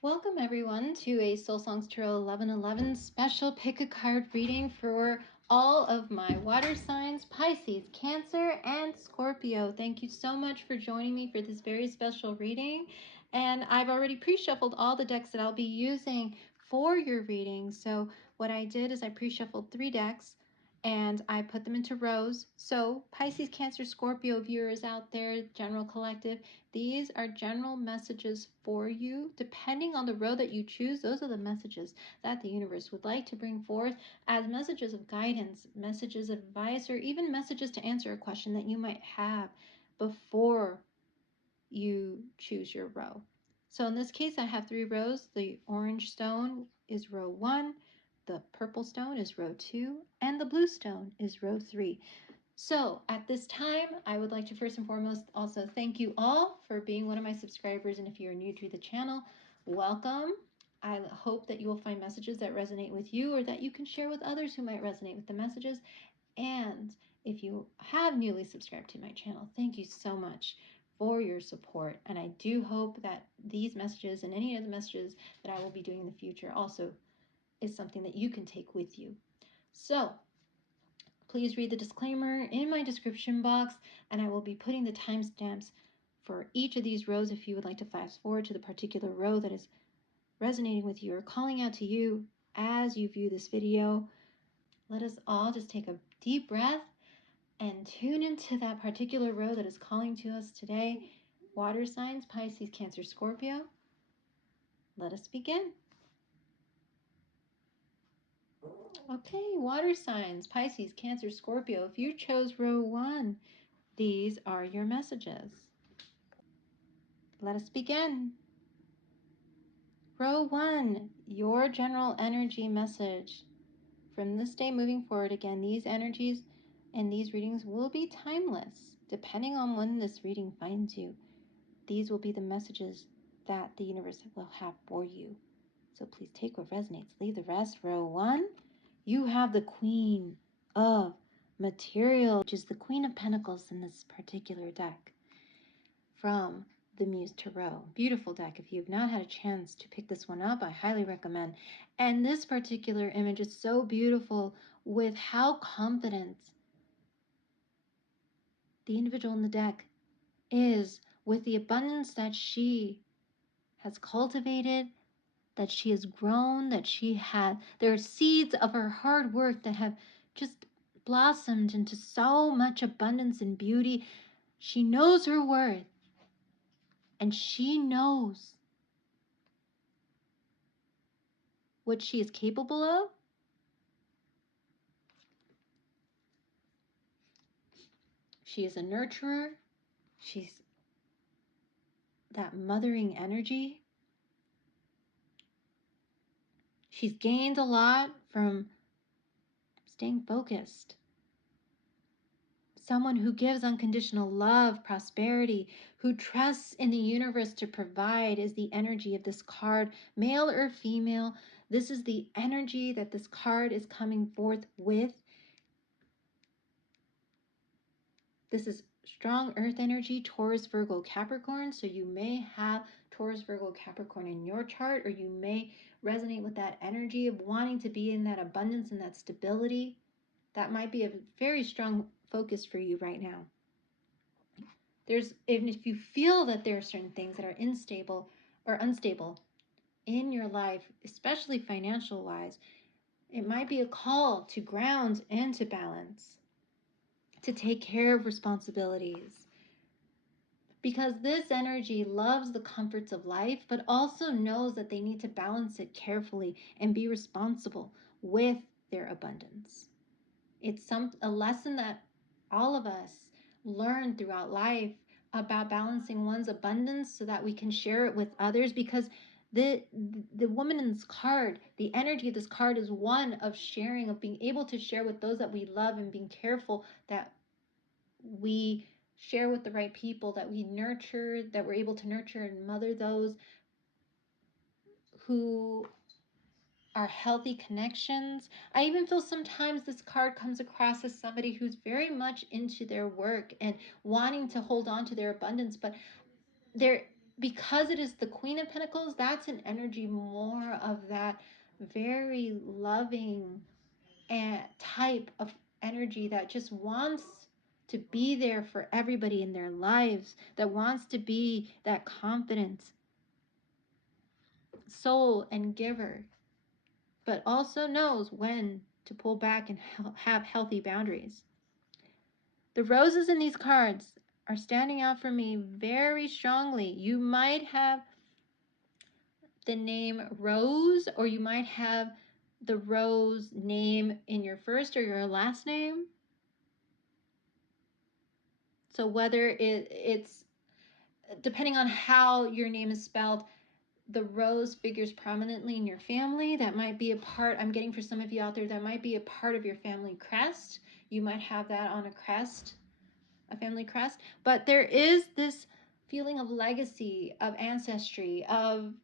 Welcome everyone to a Soul Songs Tarot 1111 special pick a card reading for all of my water signs, Pisces, Cancer, and Scorpio. Thank you so much for joining me for this very special reading. And I've already pre-shuffled all the decks that I'll be using for your reading. So what I did is I pre-shuffled 3 decks and I put them into rows. So Pisces, Cancer, Scorpio viewers out there, general collective, these are general messages for you. Depending on the row that you choose, those are the messages that the universe would like to bring forth as messages of guidance, messages of advice, or even messages to answer a question that you might have before you choose your row. So in this case, I have 3 rows. The orange stone is row 1, the purple stone is row 2, and the blue stone is row 3. So at this time, I would like to first and foremost also thank you all for being one of my subscribers. And if you're new to the channel, welcome. I hope that you will find messages that resonate with you or that you can share with others who might resonate with the messages. And if you have newly subscribed to my channel, thank you so much for your support. And I do hope that these messages and any of the messages that I will be doing in the future also is something that you can take with you. So please read the disclaimer in my description box, and I will be putting the timestamps for each of these rows if you would like to fast forward to the particular row that is resonating with you or calling out to you as you view this video. Let us all just take a deep breath and tune into that particular row that is calling to us today. Water signs, Pisces, Cancer, Scorpio. Let us begin. Okay, water signs, Pisces, Cancer, Scorpio. If you chose row 1, these are your messages. Let us begin. Row 1, your general energy message. From this day moving forward, again, these energies and these readings will be timeless. Depending on when this reading finds you, these will be the messages that the universe will have for you. So please take what resonates, leave the rest. Row 1, you have the Queen of Material, which is the Queen of Pentacles in this particular deck from the Muse Tarot. Beautiful deck. If you've not had a chance to pick this one up, I highly recommend. And this particular image is so beautiful with how confident the individual in the deck is with the abundance that she has cultivated, that she has grown, that she had. There are seeds of her hard work that have just blossomed into so much abundance and beauty. She knows her worth, and she knows what she is capable of. She is a nurturer. She's that mothering energy. She's gained a lot from staying focused. Someone who gives unconditional love, prosperity, who trusts in the universe to provide is the energy of this card, male or female. This is the energy that this card is coming forth with. This is strong earth energy, Taurus, Virgo, Capricorn. So you may have Taurus, Virgo, Capricorn in your chart, or you may resonate with that energy of wanting to be in that abundance and that stability. That might be a very strong focus for you right now. Even if you feel that there are certain things that are unstable in your life, especially financial wise, it might be a call to ground and to balance, to take care of responsibilities. Because this energy loves the comforts of life, but also knows that they need to balance it carefully and be responsible with their abundance. It's a lesson that all of us learn throughout life about balancing one's abundance so that we can share it with others, because the woman in this card, the energy of this card is one of sharing, of being able to share with those that we love, and being careful that we share with the right people, that we nurture, that we're able to nurture and mother those who are healthy connections. I even feel sometimes this card comes across as somebody who's very much into their work and wanting to hold on to their abundance, but because it is the Queen of Pentacles, that's an energy more of that very loving and type of energy that just wants to be there for everybody in their lives, that wants to be that confident soul and giver, but also knows when to pull back and have healthy boundaries. The roses in these cards are standing out for me very strongly. You might have the name Rose, or you might have the Rose name in your first or your last name. So whether it's depending on how your name is spelled, the rose figures prominently in your family. That might be a part, I'm getting for some of you out there, that might be a part of your family crest. You might have that on a crest, a family crest. But there is this feeling of legacy, of ancestry, of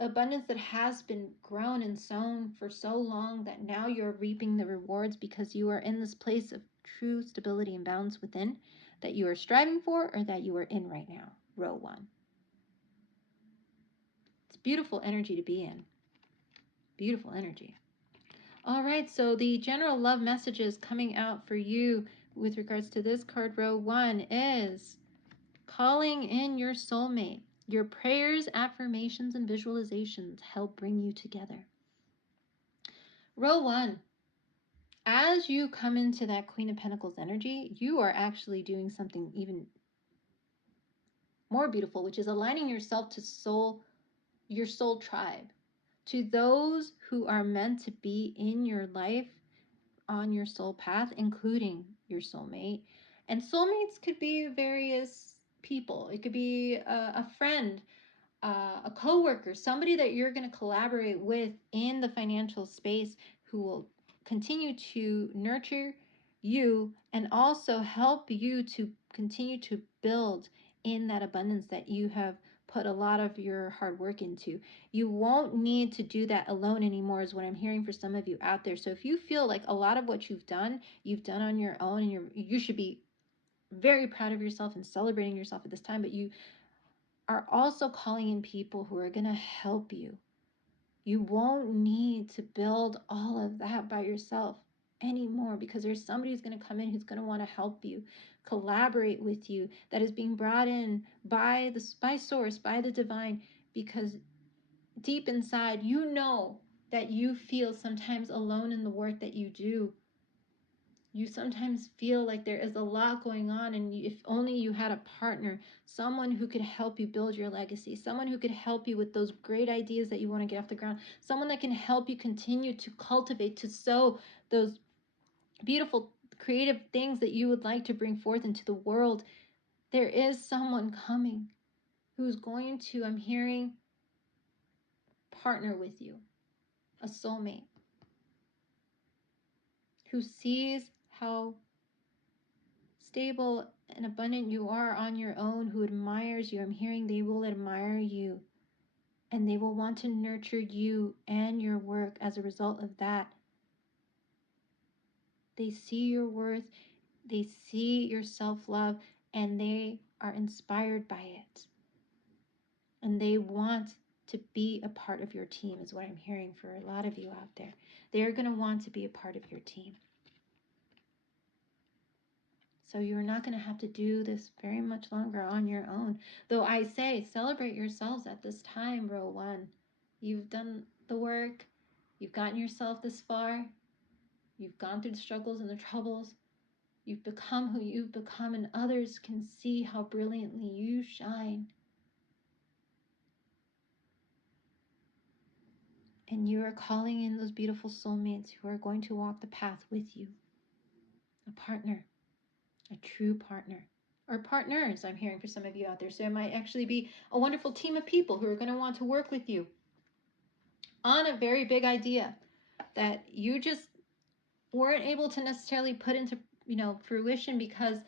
abundance that has been grown and sown for so long that now you're reaping the rewards because you are in this place of true stability and balance within that you are striving for or that you are in right now. Row 1. It's beautiful energy to be in. Beautiful energy. All right, so the general love messages coming out for you with regards to this card, row 1, is calling in your soulmate. Your prayers, affirmations, and visualizations help bring you together. Row 1, as you come into that Queen of Pentacles energy, you are actually doing something even more beautiful, which is aligning yourself to your soul tribe, to those who are meant to be in your life on your soul path, including your soulmate. And soulmates could be various people. It could be a friend, a coworker, somebody that you're going to collaborate with in the financial space who will continue to nurture you and also help you to continue to build in that abundance that you have put a lot of your hard work into. You won't need to do that alone anymore is what I'm hearing for some of you out there. So if you feel like a lot of what you've done on your own, and you should be very proud of yourself and celebrating yourself at this time, but you are also calling in people who are going to help you. You won't need to build all of that by yourself anymore because there's somebody who's going to come in who's going to want to help you, collaborate with you, that is being brought in by source, by the divine, because deep inside you know that you feel sometimes alone in the work that you do. You sometimes feel like there is a lot going on, and if only you had a partner, someone who could help you build your legacy, someone who could help you with those great ideas that you want to get off the ground, someone that can help you continue to cultivate, to sow those beautiful creative things that you would like to bring forth into the world. There is someone coming who's going to, I'm hearing, partner with you, a soulmate who sees how stable and abundant you are on your own, who admires you. I'm hearing they will admire you and they will want to nurture you and your work as a result of that. They see your worth, they see your self-love, and they are inspired by it. And they want to be a part of your team is what I'm hearing for a lot of you out there. They're going to want to be a part of your team. So you're not going to have to do this very much longer on your own. Though I say celebrate yourselves at this time, row 1. You've done the work. You've gotten yourself this far. You've gone through the struggles and the troubles. You've become who you've become, and others can see how brilliantly you shine. And you are calling in those beautiful soulmates who are going to walk the path with you. A partner, a true partner. Or partners, I'm hearing for some of you out there. So it might actually be a wonderful team of people who are going to want to work with you on a very big idea that you just weren't able to necessarily put into, fruition because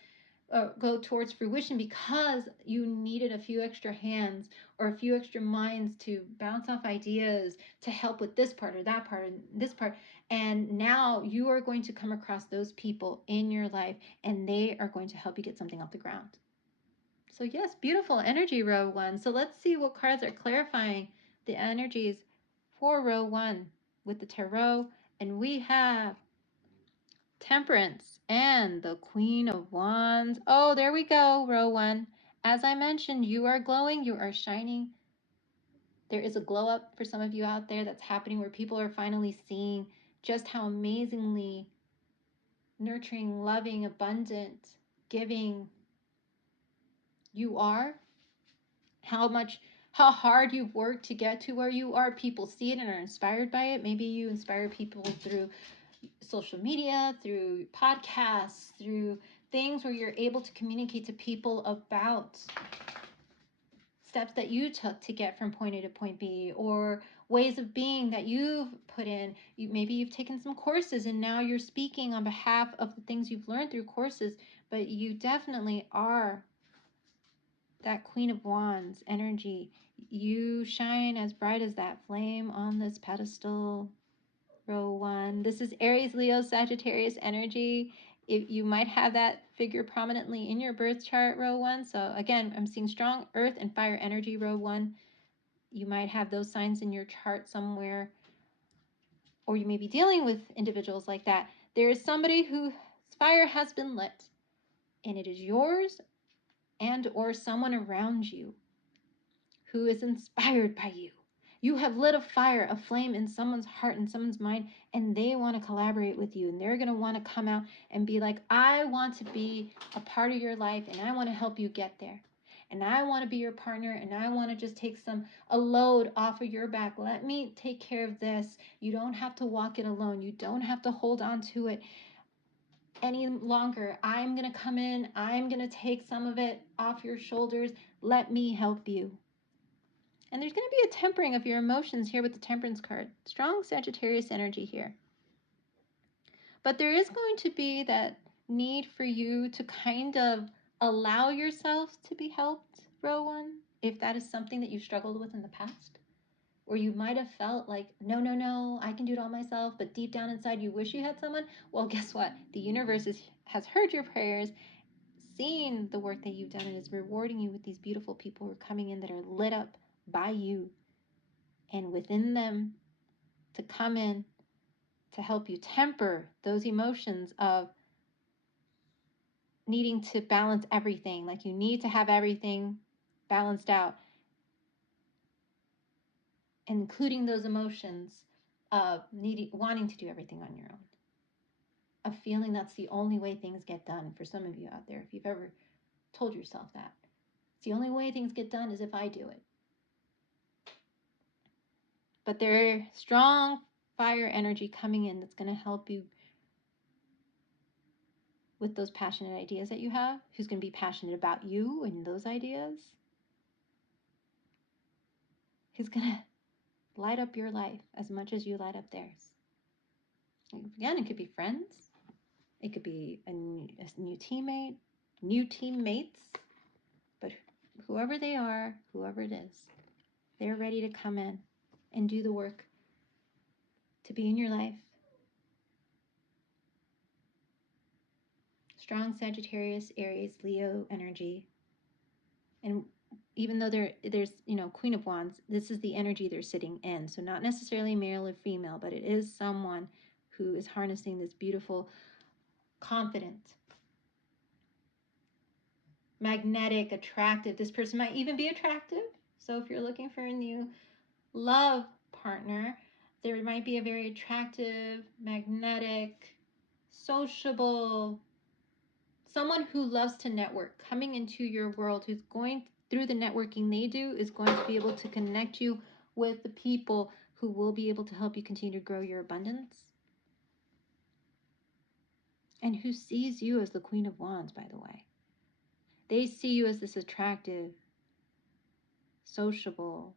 go towards fruition because you needed a few extra hands or a few extra minds to bounce off ideas to help with this part or that part and this part. And now you are going to come across those people in your life and they are going to help you get something off the ground. So yes, beautiful energy, row one. So let's see what cards are clarifying the energies for row one with the tarot. And we have Temperance and the Queen of Wands. Oh, there we go, row one. As I mentioned, you are glowing, you are shining. There is a glow up for some of you out there that's happening where people are finally seeing just how amazingly nurturing, loving, abundant, giving you are, how hard you've worked to get to where you are. People see it and are inspired by it. Maybe you inspire people through social media, through podcasts, through things where you're able to communicate to people about steps that you took to get from point A to point B, or ways of being that you've put in. Maybe you've taken some courses and now you're speaking on behalf of the things you've learned through courses, but you definitely are that Queen of Wands energy. You shine as bright as that flame on this pedestal, row one. This is Aries, Leo, Sagittarius energy. If you might have that figure prominently in your birth chart, row one. So again, I'm seeing strong earth and fire energy, row one. You might have those signs in your chart somewhere, or you may be dealing with individuals like that. There is somebody whose fire has been lit, and it is yours and or someone around you who is inspired by you. You have lit a fire, a flame in someone's heart and someone's mind, and they want to collaborate with you. And they're going to want to come out and be like, I want to be a part of your life, and I want to help you get there. And I want to be your partner, and I want to just take a load off of your back. Let me take care of this. You don't have to walk it alone. You don't have to hold on to it any longer. I'm going to come in. I'm going to take some of it off your shoulders. Let me help you. And there's going to be a tempering of your emotions here with the Temperance card. Strong Sagittarius energy here. But there is going to be that need for you to kind of allow yourself to be helped, row one, if that is something that you struggled with in the past. Or you might have felt like, no, I can do it all myself, but deep down inside you wish you had someone. Well, guess what? The universe has heard your prayers, seen the work that you've done, and is rewarding you with these beautiful people who are coming in that are lit up by you, and within them to come in to help you temper those emotions of needing to balance everything. Like you need to have everything balanced out, including those emotions of wanting to do everything on your own, of feeling that's the only way things get done. For some of you out there, if you've ever told yourself that, it's the only way things get done is if I do it. But there's strong fire energy coming in that's going to help you with those passionate ideas that you have, who's going to be passionate about you and those ideas, who's going to light up your life as much as you light up theirs. Again, it could be friends. It could be a new teammate, new teammates. But whoever they are, whoever it is, they're ready to come in and do the work to be in your life. Strong Sagittarius, Aries, Leo energy. And even though there's Queen of Wands, this is the energy they're sitting in. So not necessarily male or female, but it is someone who is harnessing this beautiful, confident, magnetic, attractive. This person might even be attractive. So if you're looking for a new love partner, there might be a very attractive, magnetic, sociable, someone who loves to network coming into your world, who's going through the networking they do, is going to be able to connect you with the people who will be able to help you continue to grow your abundance, and who sees you as the Queen of Wands, by the way. They see you as this attractive, sociable,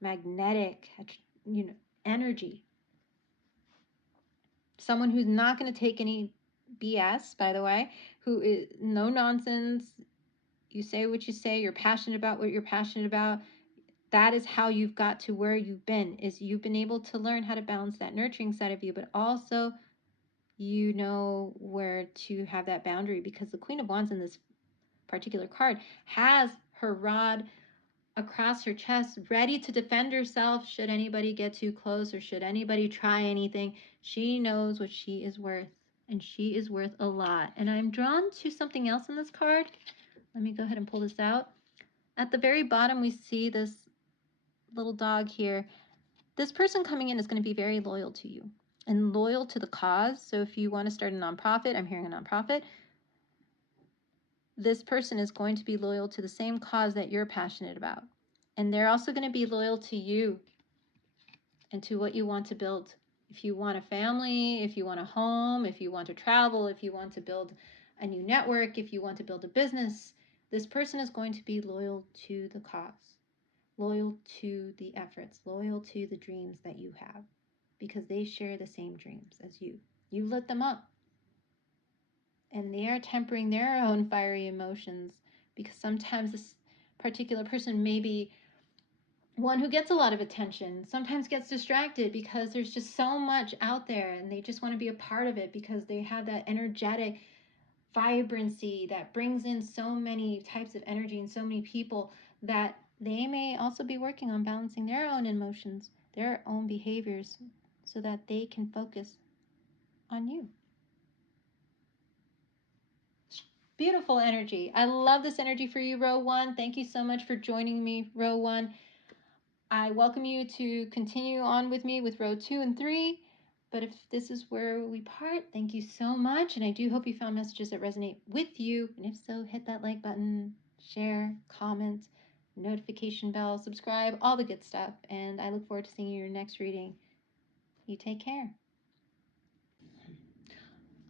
magnetic, energy. Someone who's not going to take any BS, by the way, who is no nonsense. You say what you say, you're passionate about what you're passionate about. That is how you've got to where you've been, is you've been able to learn how to balance that nurturing side of you, but also you know where to have that boundary, because the Queen of Wands in this particular card has her rod across her chest, ready to defend herself should anybody get too close or should anybody try anything. She knows what she is worth, and she is worth a lot. And I'm drawn to something else in this card. Let me go ahead and pull this out. At the very bottom, we see this little dog here. This person coming in is going to be very loyal to you and loyal to the cause. So if you want to start a nonprofit, I'm hearing a nonprofit, this person is going to be loyal to the same cause that you're passionate about. And they're also going to be loyal to you and to what you want to build. If you want a family, if you want a home, if you want to travel, if you want to build a new network, if you want to build a business, this person is going to be loyal to the cause, loyal to the efforts, loyal to the dreams that you have, because they share the same dreams as you. You lit them up. And they are tempering their own fiery emotions, because sometimes this particular person may be one who gets a lot of attention, sometimes gets distracted because there's just so much out there and they just want to be a part of it because they have that energetic vibrancy that brings in so many types of energy and so many people that they may also be working on balancing their own emotions, their own behaviors, so that they can focus on you. Beautiful energy. I love this energy for you, row one. Thank you so much for joining me, row one. I welcome you to continue on with me with row 2 and 3. But if this is where we part, thank you so much. And I do hope you found messages that resonate with you. And if so, hit that like button, share, comment, notification bell, subscribe, all the good stuff. And I look forward to seeing you in your next reading. You take care.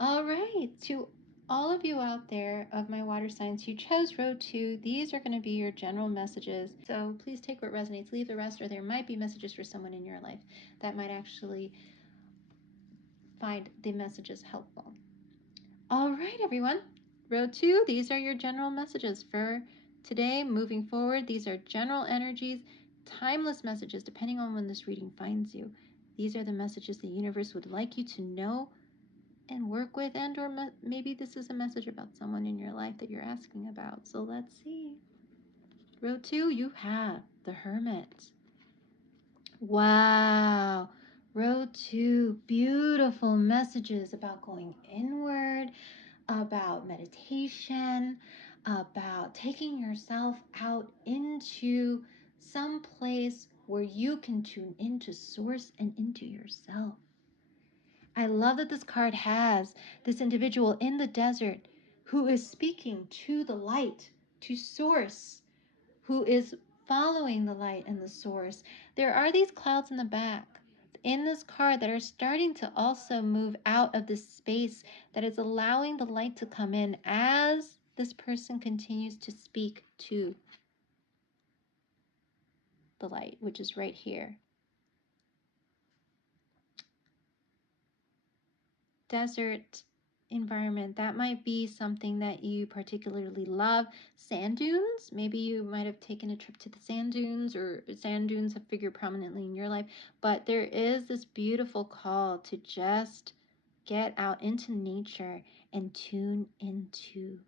All right, to all of you out there of my water signs who chose row 2, these are going to be your general messages. So please take what resonates, leave the rest, or there might be messages for someone in your life that might actually find the messages helpful. All right, everyone. Row 2, these are your general messages for today. Moving forward, these are general energies, timeless messages, depending on when this reading finds you. These are the messages the universe would like you to know and work with, and or maybe this is a message about someone in your life that you're asking about. So let's see. Row 2, you have the Hermit. Wow. Row 2, beautiful messages about going inward, about meditation, about taking yourself out into some place where you can tune into source and into yourself. I love that this card has this individual in the desert who is speaking to the light, to source, who is following the light and the source. There are these clouds in the back in this card that are starting to also move out of this space that is allowing the light to come in as this person continues to speak to the light, which is right here. Desert environment, that might be something that you particularly love. Sand dunes, maybe you might have taken a trip to the sand dunes, or sand dunes have figured prominently in your life, but there is this beautiful call to just get out into nature and tune into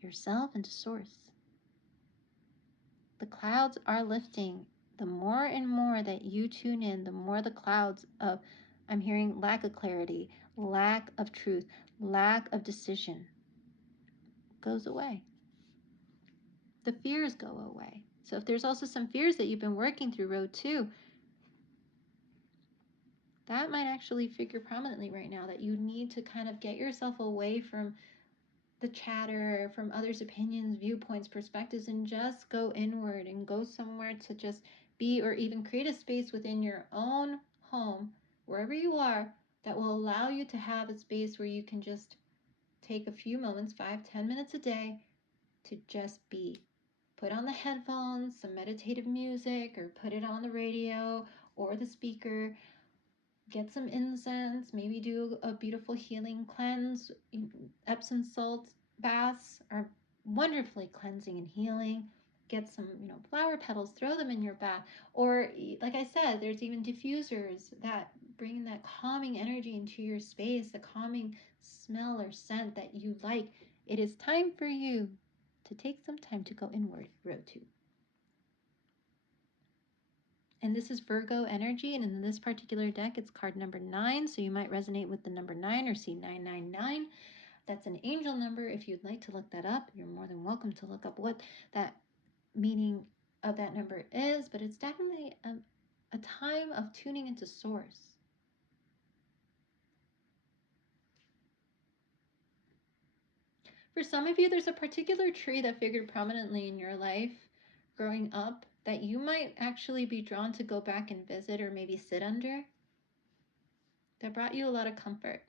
yourself and to source. The clouds are lifting. The more and more that you tune in, the more the clouds of, I'm hearing lack of clarity, lack of truth, lack of decision goes away. The fears go away. So if there's also some fears that you've been working through row 2, that might actually figure prominently right now, that you need to kind of get yourself away from the chatter, from others' opinions, viewpoints, perspectives, and just go inward and go somewhere to just be, or even create a space within your own home, wherever you are, that will allow you to have a space where you can just take a few moments, 5-10 minutes a day, to just be. Put on the headphones, some meditative music, or put it on the radio or the speaker. Get some incense, maybe do a beautiful healing cleanse. Epsom salt baths are wonderfully cleansing and healing. Get some, flower petals, throw them in your bath. Or, like I said, there's even diffusers that bring that calming energy into your space, the calming smell or scent that you like. It is time for you to take some time to go inward, row 2. And this is Virgo energy, and in this particular deck, it's card number 9, so you might resonate with the number 9 or see 999. That's an angel number. If you'd like to look that up, you're more than welcome to look up what that meaning of that number is, but it's definitely a time of tuning into source. For some of you, there's a particular tree that figured prominently in your life growing up that you might actually be drawn to go back and visit or maybe sit under, that brought you a lot of comfort.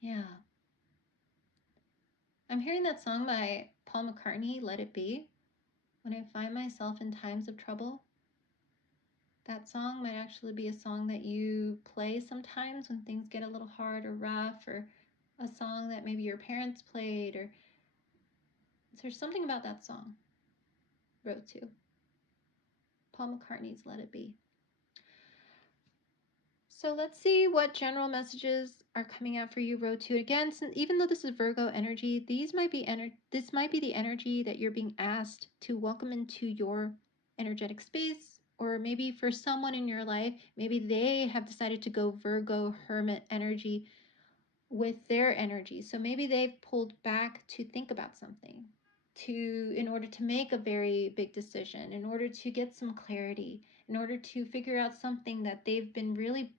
Yeah. I'm hearing that song by Paul McCartney, Let It Be. When I find myself in times of trouble, that song might actually be a song that you play sometimes when things get a little hard or rough, or a song that maybe your parents played, or there's something about that song. Row 2. Paul McCartney's Let It Be. So let's see what general messages are coming out for you, row 2. Again, since, even though this is Virgo energy, this might be the energy that you're being asked to welcome into your energetic space. Or maybe for someone in your life, maybe they have decided to go Virgo hermit energy with their energy. So maybe they've pulled back to think about something, in order to make a very big decision, in order to get some clarity, in order to figure out something that they've been really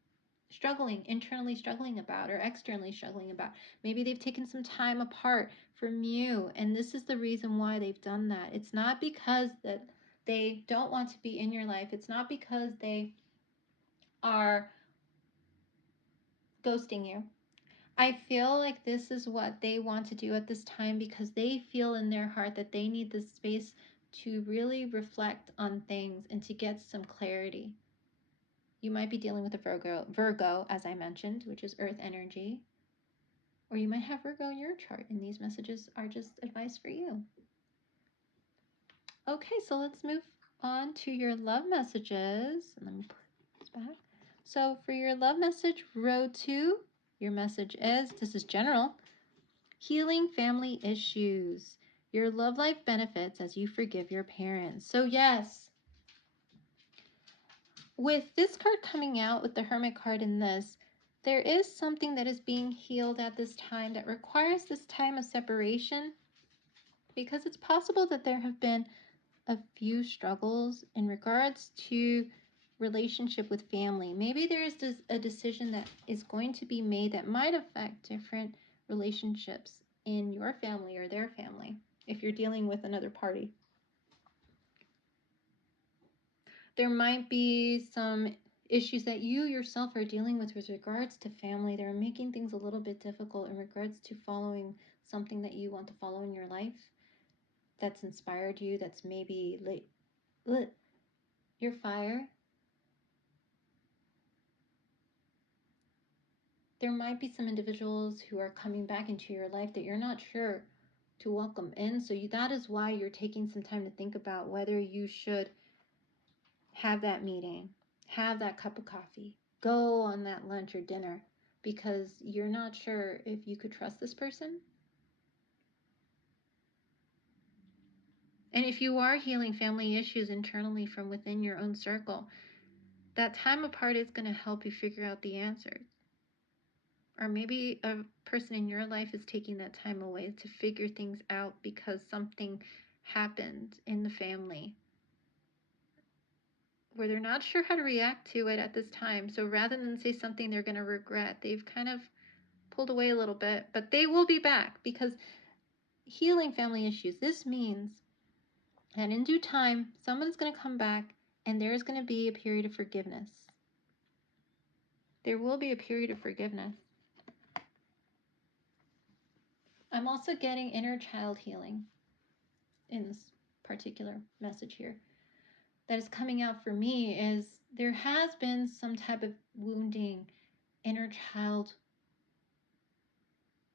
internally struggling about, or externally struggling about. Maybe they've taken some time apart from you, and this is the reason why they've done that. It's not because that they don't want to be in your life. It's not because they are ghosting you. I feel like this is what they want to do at this time because they feel in their heart that they need this space to really reflect on things and to get some clarity. You might be dealing with a Virgo, as I mentioned, which is earth energy. Or you might have Virgo in your chart, and these messages are just advice for you. Okay, so let's move on to your love messages. Let me put this back. So for your love message, row 2, your message is, this is general, healing family issues. Your love life benefits as you forgive your parents. So yes, with this card coming out, with the Hermit card in this, there is something that is being healed at this time that requires this time of separation, because it's possible that there have been a few struggles in regards to relationship with family. Maybe there is a decision that is going to be made that might affect different relationships in your family or their family if you're dealing with another party. There might be some issues that you yourself are dealing with regards to family. They're making things a little bit difficult in regards to following something that you want to follow in your life, that's inspired you, that's maybe your fire. There might be some individuals who are coming back into your life that you're not sure to welcome in. So that is why you're taking some time to think about whether you should have that meeting, have that cup of coffee, go on that lunch or dinner, because you're not sure if you could trust this person. And if you are healing family issues internally from within your own circle, that time apart is going to help you figure out the answers. Or maybe a person in your life is taking that time away to figure things out because something happened in the family where they're not sure how to react to it at this time. So rather than say something they're going to regret, they've kind of pulled away a little bit, but they will be back, because healing family issues, this means that in due time, someone's going to come back and there's going to be a period of forgiveness. There will be a period of forgiveness. I'm also getting inner child healing in this particular message here. That is coming out for me is there has been some type of wounding, inner child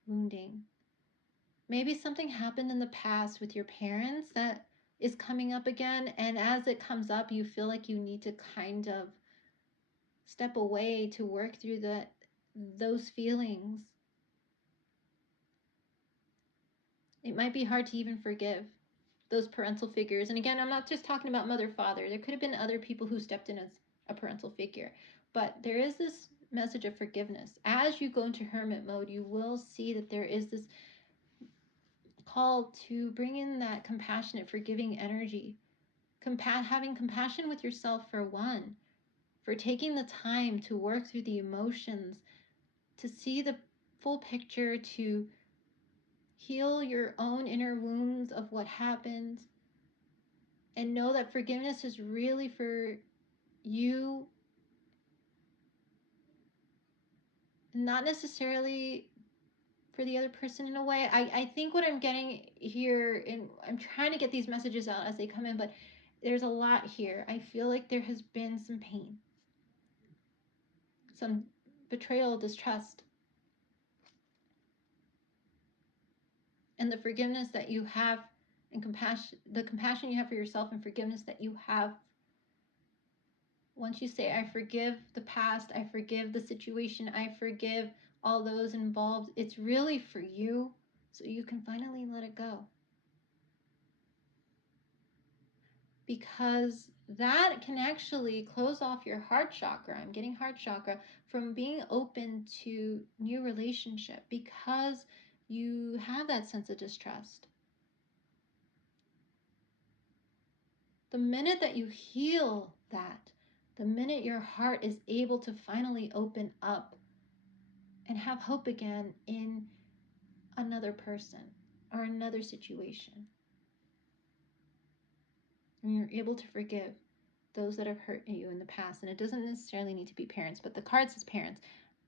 wounding. Maybe something happened in the past with your parents that is coming up again, and as it comes up, you feel like you need to kind of step away to work through those feelings. It might be hard to even forgive those parental figures. And again, I'm not just talking about mother, father. There could have been other people who stepped in as a parental figure. But there is this message of forgiveness. As you go into hermit mode, you will see that there is this call to bring in that compassionate, forgiving energy. Having compassion with yourself, for one, for taking the time to work through the emotions, to see the full picture, to heal your own inner wounds of what happened, and know that forgiveness is really for you, not necessarily for the other person in a way. I think what I'm getting here, and I'm trying to get these messages out as they come in, but there's a lot here. I feel like there has been some pain, some betrayal, distrust. And the forgiveness that you have and the compassion you have for yourself and forgiveness that you have. Once you say, I forgive the past, I forgive the situation, I forgive all those involved, it's really for you, so you can finally let it go. Because that can actually close off your heart chakra. I'm getting heart chakra from being open to new relationship, because you have that sense of distrust. The minute that you heal that, the minute your heart is able to finally open up and have hope again in another person or another situation, and you're able to forgive those that have hurt you in the past. And it doesn't necessarily need to be parents, but the card says parents.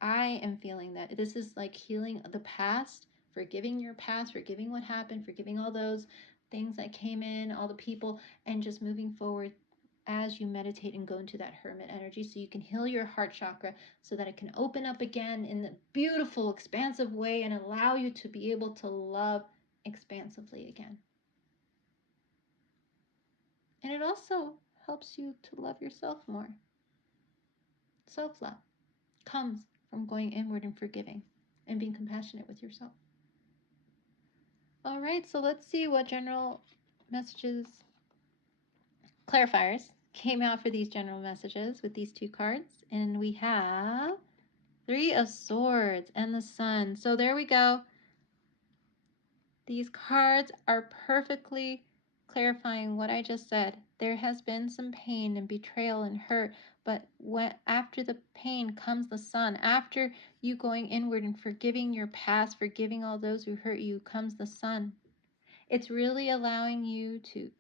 I am feeling that this is like healing the past, forgiving your past, forgiving what happened, forgiving all those things that came in, all the people, and just moving forward as you meditate and go into that hermit energy, so you can heal your heart chakra, so that it can open up again in the beautiful, expansive way and allow you to be able to love expansively again. And it also helps you to love yourself more. Self-love comes from going inward and forgiving and being compassionate with yourself. All right, so let's see what general messages, clarifiers, came out for these general messages with these two cards. And we have Three of Swords and the Sun. So there we go. These cards are perfectly clarifying what I just said. There has been some pain and betrayal and hurt, but after the pain comes the sun. After you going inward and forgiving your past, forgiving all those who hurt you, comes the sun. It's really allowing you to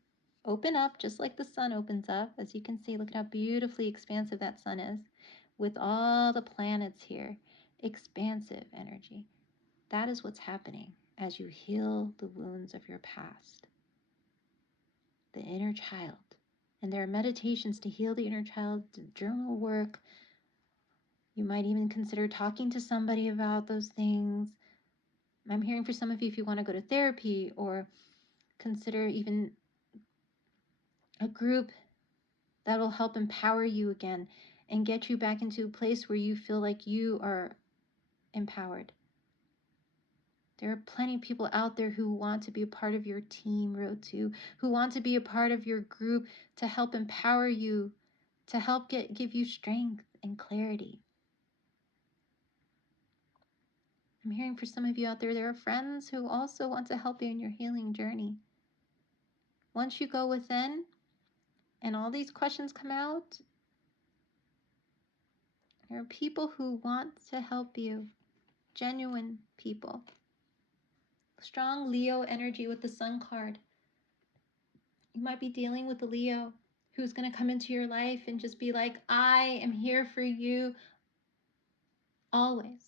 open up just like the sun opens up. As you can see, look at how beautifully expansive that sun is with all the planets here. Expansive energy. That is what's happening as you heal the wounds of your past. The inner child. And there are meditations to heal the inner child, journal work. You might even consider talking to somebody about those things. I'm hearing for some of you, if you want to go to therapy, or consider even a group that'll help empower you again and get you back into a place where you feel like you are empowered. There are plenty of people out there who want to be a part of your team, Road 2, who want to be a part of your group to help empower you, to help give you strength and clarity. I'm hearing for some of you out there, there are friends who also want to help you in your healing journey. Once you go within and all these questions come out, there are people who want to help you, genuine people. Strong Leo energy with the Sun card. You might be dealing with a Leo who's going to come into your life and just be like, I am here for you always.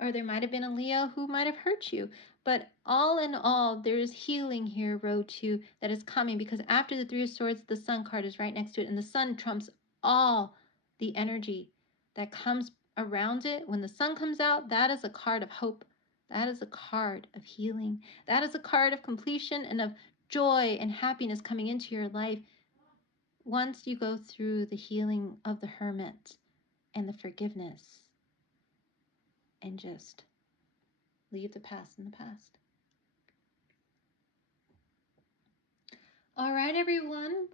Or there might have been a Leo who might have hurt you. But all in all, there is healing here, Road 2, that is coming, because after the Three of Swords, the Sun card is right next to it, and the sun trumps all the energy that comes around it. When the sun comes out, that is a card of hope. That is a card of healing. That is a card of completion and of joy and happiness coming into your life once you go through the healing of the Hermit and the forgiveness, and just leave the past in the past. All right, everyone.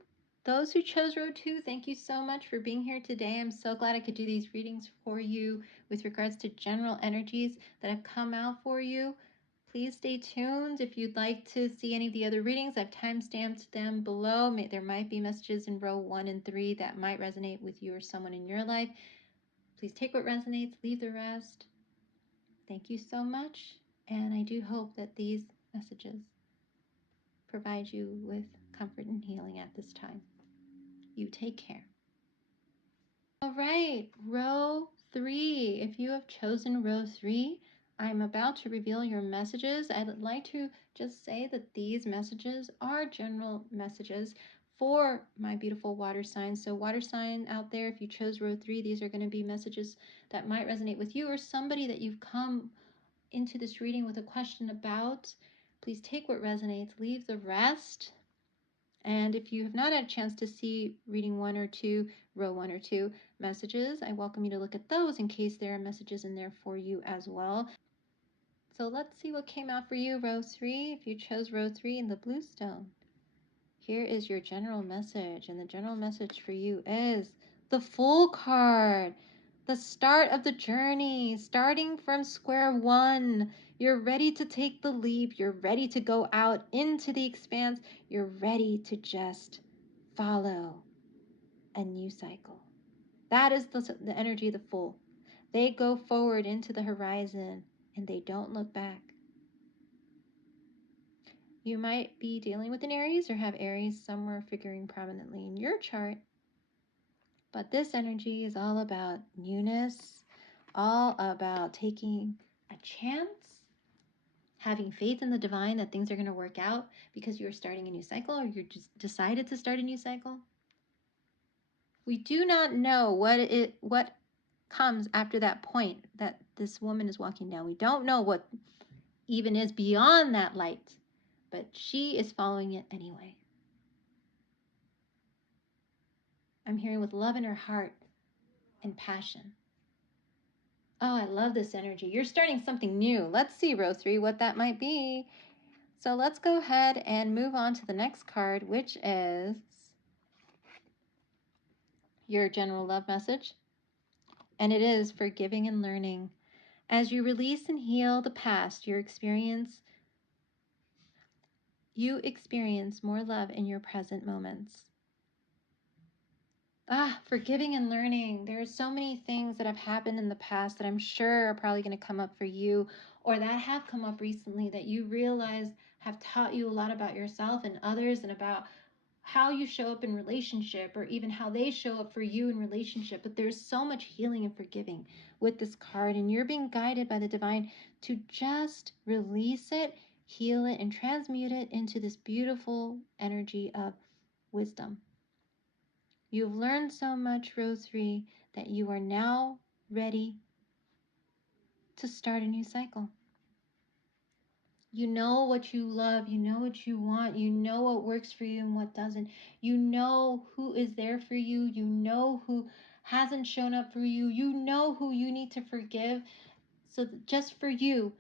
Those who chose row 2, thank you so much for being here today. I'm so glad I could do these readings for you with regards to general energies that have come out for you. Please stay tuned. If you'd like to see any of the other readings, I've timestamped them below. There might be messages in row 1 and 3 that might resonate with you or someone in your life. Please take what resonates, leave the rest. Thank you so much, and I do hope that these messages provide you with comfort and healing at this time. You take care. All right, row 3. If you have chosen row 3, I'm about to reveal your messages. I'd like to just say that these messages are general messages for my beautiful water signs. So water sign out there, if you chose row 3, these are going to be messages that might resonate with you or somebody that you've come into this reading with a question about. Please take what resonates, leave the rest. And if you have not had a chance to see reading 1 or 2, row 1 or 2 messages, I welcome you to look at those in case there are messages in there for you as well. So let's see what came out for you, row 3. If you chose row 3 in the blue stone, here is your general message. And the general message for you is the Fool card. The start of the journey, starting from square one. You're ready to take the leap. You're ready to go out into the expanse. You're ready to just follow a new cycle. That is the energy of the Fool. They go forward into the horizon and they don't look back. You might be dealing with an Aries or have Aries somewhere figuring prominently in your chart. But this energy is all about newness, all about taking a chance, having faith in the divine that things are going to work out because you're starting a new cycle or you just decided to start a new cycle. We do not know what comes after that point that this woman is walking down. We don't know what even is beyond that light, but she is following it anyway. I'm hearing with love in her heart and passion. Oh, I love this energy. You're starting something new. Let's see, row 3, what that might be. So let's go ahead and move on to the next card, which is your general love message. And it is forgiving and learning. As you release and heal the past, you experience more love in your present moments. Forgiving and learning. There are so many things that have happened in the past that I'm sure are probably going to come up for you or that have come up recently that you realize have taught you a lot about yourself and others and about how you show up in relationship or even how they show up for you in relationship. But there's so much healing and forgiving with this card, and you're being guided by the divine to just release it, heal it, and transmute it into this beautiful energy of wisdom. You've learned so much, row 3, that you are now ready to start a new cycle. You know what you love, you know what you want, you know what works for you and what doesn't. You know who is there for you, you know who hasn't shown up for you, you know who you need to forgive. So just for you,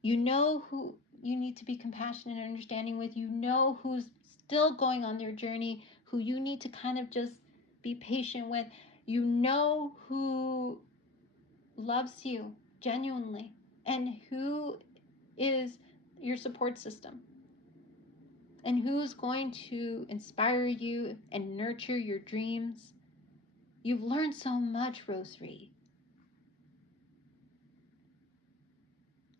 you know who you need to be compassionate and understanding with, you know who's still going on their journey, who you need to kind of just be patient with. You know who loves you genuinely and who is your support system and who's going to inspire you and nurture your dreams. You've learned so much, row 3.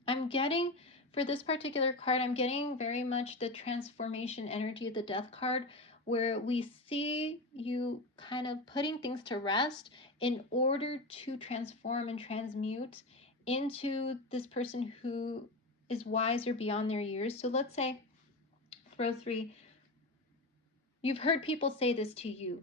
I'm getting, for this particular card, I'm getting very much the transformation energy of the Death card, where we see you kind of putting things to rest in order to transform and transmute into this person who is wiser beyond their years. So let's say, row 3, you've heard people say this to you.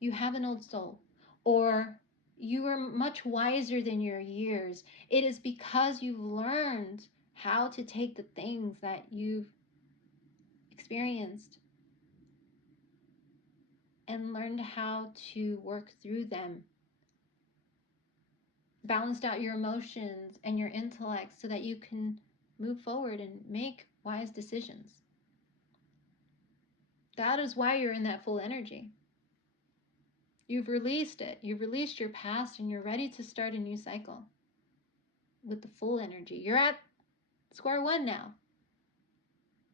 You have an old soul, or you are much wiser than your years. It is because you've learned how to take the things that you've experienced and learned how to work through them. Balanced out your emotions and your intellect so that you can move forward and make wise decisions. That is why you're in that full energy. You've released it. You've released your past and you're ready to start a new cycle with the full energy. You're at square one now.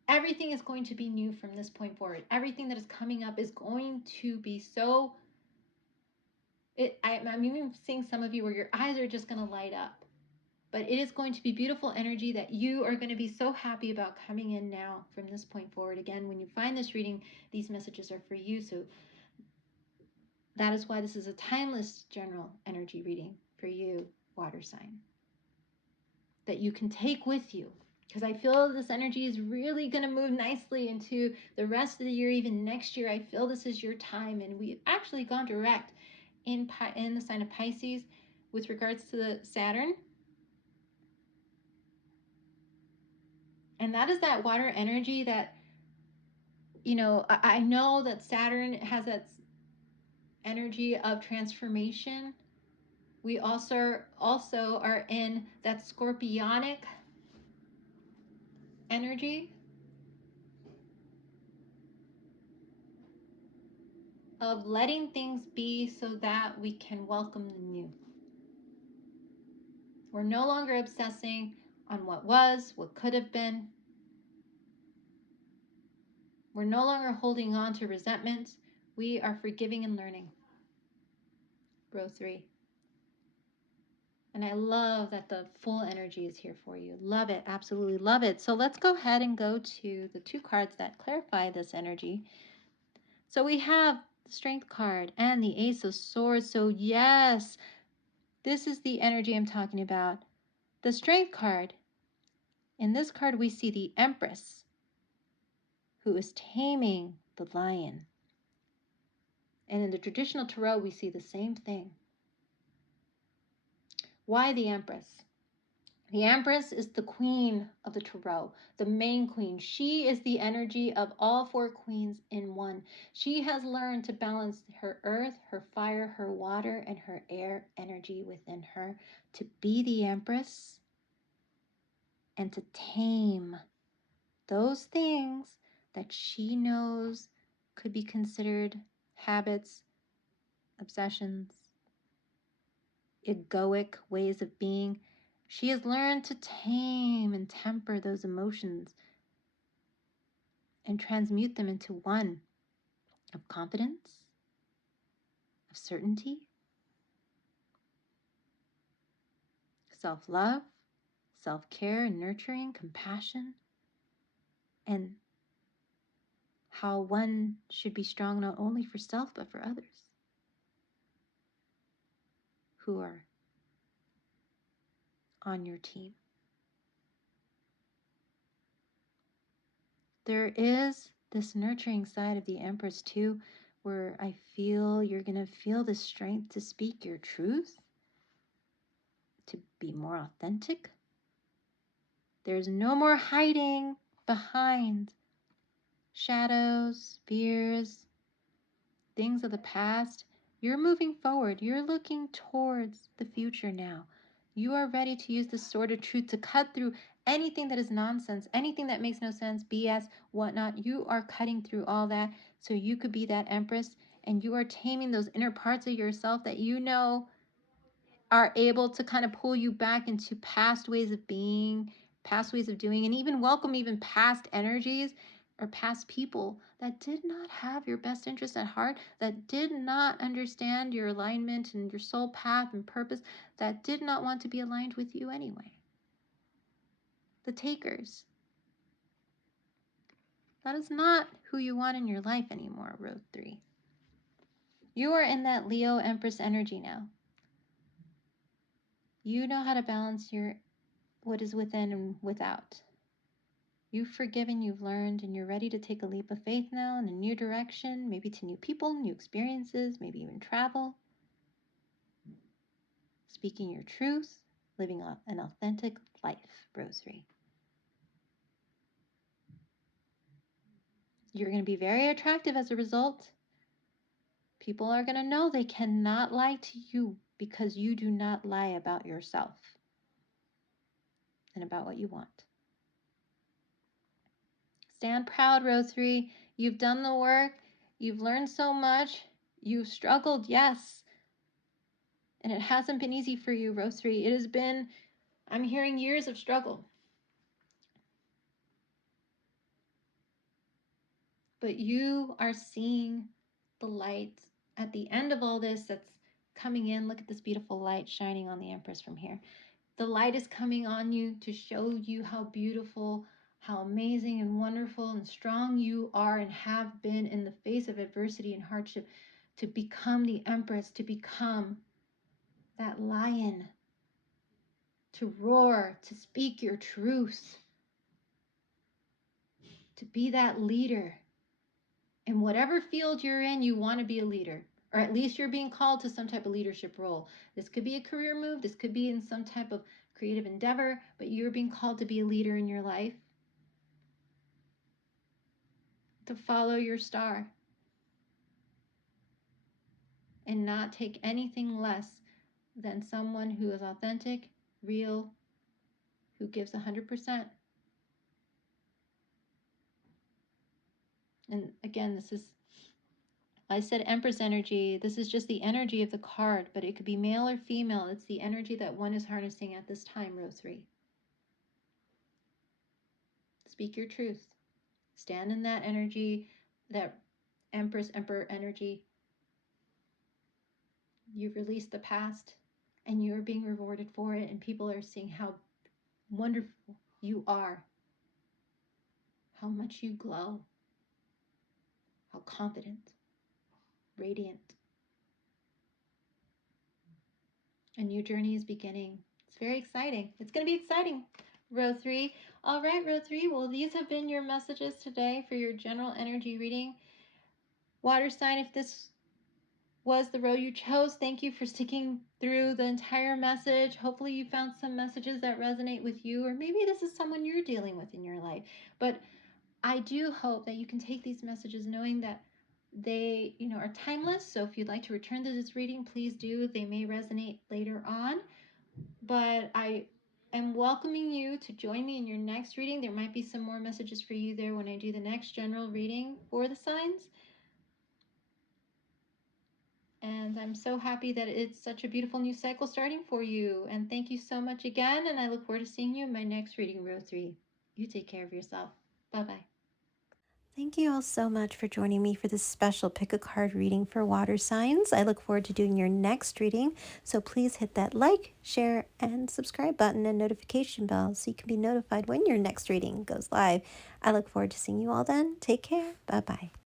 Everything is going to be new from this point forward. Everything that is coming up is going to be so... I'm even seeing some of you where your eyes are just going to light up. But it is going to be beautiful energy that you are going to be so happy about coming in now from this point forward. Again, when you find this reading, these messages are for you. So that is why this is a timeless general energy reading for you, water sign, that you can take with you. Because I feel this energy is really going to move nicely into the rest of the year, even next year. I feel this is your time. And we've actually gone direct in the sign of Pisces with regards to the Saturn. And that is that water energy that, you know, I know that Saturn has that energy of transformation. We also are in that scorpionic energy of letting things be so that we can welcome the new. We're no longer obsessing on what was, what could have been. We're no longer holding on to resentment. We are forgiving and learning. Row 3. And I love that the full energy is here for you. Love it. Absolutely love it. So let's go ahead and go to the 2 cards that clarify this energy. So we have the Strength card and the Ace of Swords. So yes, this is the energy I'm talking about. The Strength card. In this card, we see the Empress, who is taming the lion. And in the traditional tarot, we see the same thing. Why the Empress? The Empress is the queen of the tarot, the main queen. She is the energy of all 4 queens in one. She has learned to balance her earth, her fire, her water, and her air energy within her to be the Empress and to tame those things that she knows could be considered habits, obsessions, egoic ways of being. She has learned to tame and temper those emotions and transmute them into one of confidence, of certainty, self-love, self-care, and nurturing, compassion, and how one should be strong not only for self but for others who are on your team. There is this nurturing side of the Empress too, where I feel you're going to feel the strength to speak your truth, to be more authentic. There's no more hiding behind shadows, fears, things of the past. You're moving forward. You're looking towards the future now. You are ready to use the sword of truth to cut through anything that is nonsense, anything that makes no sense, BS, whatnot. You are cutting through all that so you could be that Empress, and you are taming those inner parts of yourself that you know are able to kind of pull you back into past ways of being, past ways of doing, and even welcome even past energies or past people that did not have your best interest at heart, that did not understand your alignment and your soul path and purpose, that did not want to be aligned with you anyway. The takers. That is not who you want in your life anymore, row 3. You are in that Leo Empress energy now. You know how to balance what is within and without. You've forgiven, you've learned, and you're ready to take a leap of faith now in a new direction, maybe to new people, new experiences, maybe even travel. Speaking your truth, living an authentic life, row 3. You're going to be very attractive as a result. People are going to know they cannot lie to you because you do not lie about yourself and about what you want. Stand proud, row 3. You've done the work. You've learned so much. You've struggled, yes. And it hasn't been easy for you, row 3. It has been, I'm hearing, years of struggle. But you are seeing the light at the end of all this that's coming in. Look at this beautiful light shining on the Empress from here. The light is coming on you to show you how beautiful, how amazing and wonderful and strong you are and have been in the face of adversity and hardship, to become the Empress, to become that lion, to roar, to speak your truth, to be that leader. In whatever field you're in, you want to be a leader, or at least you're being called to some type of leadership role. This could be a career move, this could be in some type of creative endeavor, but you're being called to be a leader in your life, to follow your star and not take anything less than someone who is authentic, real, who gives 100%. And again, I said Empress energy. This is just the energy of the card, but it could be male or female. It's the energy that one is harnessing at this time, row 3. Speak your truth. Stand in that energy, that Empress, Emperor energy. You've released the past and you're being rewarded for it, and people are seeing how wonderful you are, how much you glow, how confident, radiant. A new journey is beginning. It's very exciting. It's going to be exciting, row 3. All right, row 3. Well, these have been your messages today for your general energy reading. Water sign, if this was the row you chose, thank you for sticking through the entire message. Hopefully you found some messages that resonate with you, or maybe this is someone you're dealing with in your life. But I do hope that you can take these messages knowing that they, are timeless. So if you'd like to return to this reading, please do. They may resonate later on. But I am welcoming you to join me in your next reading. There might be some more messages for you there when I do the next general reading for the signs. And I'm so happy that it's such a beautiful new cycle starting for you. And thank you so much again. And I look forward to seeing you in my next reading, row 3. You take care of yourself. Bye-bye. Thank you all so much for joining me for this special pick a card reading for water signs. I look forward to doing your next reading. So please hit that like, share, and subscribe button and notification bell so you can be notified when your next reading goes live. I look forward to seeing you all then. Take care. Bye-bye.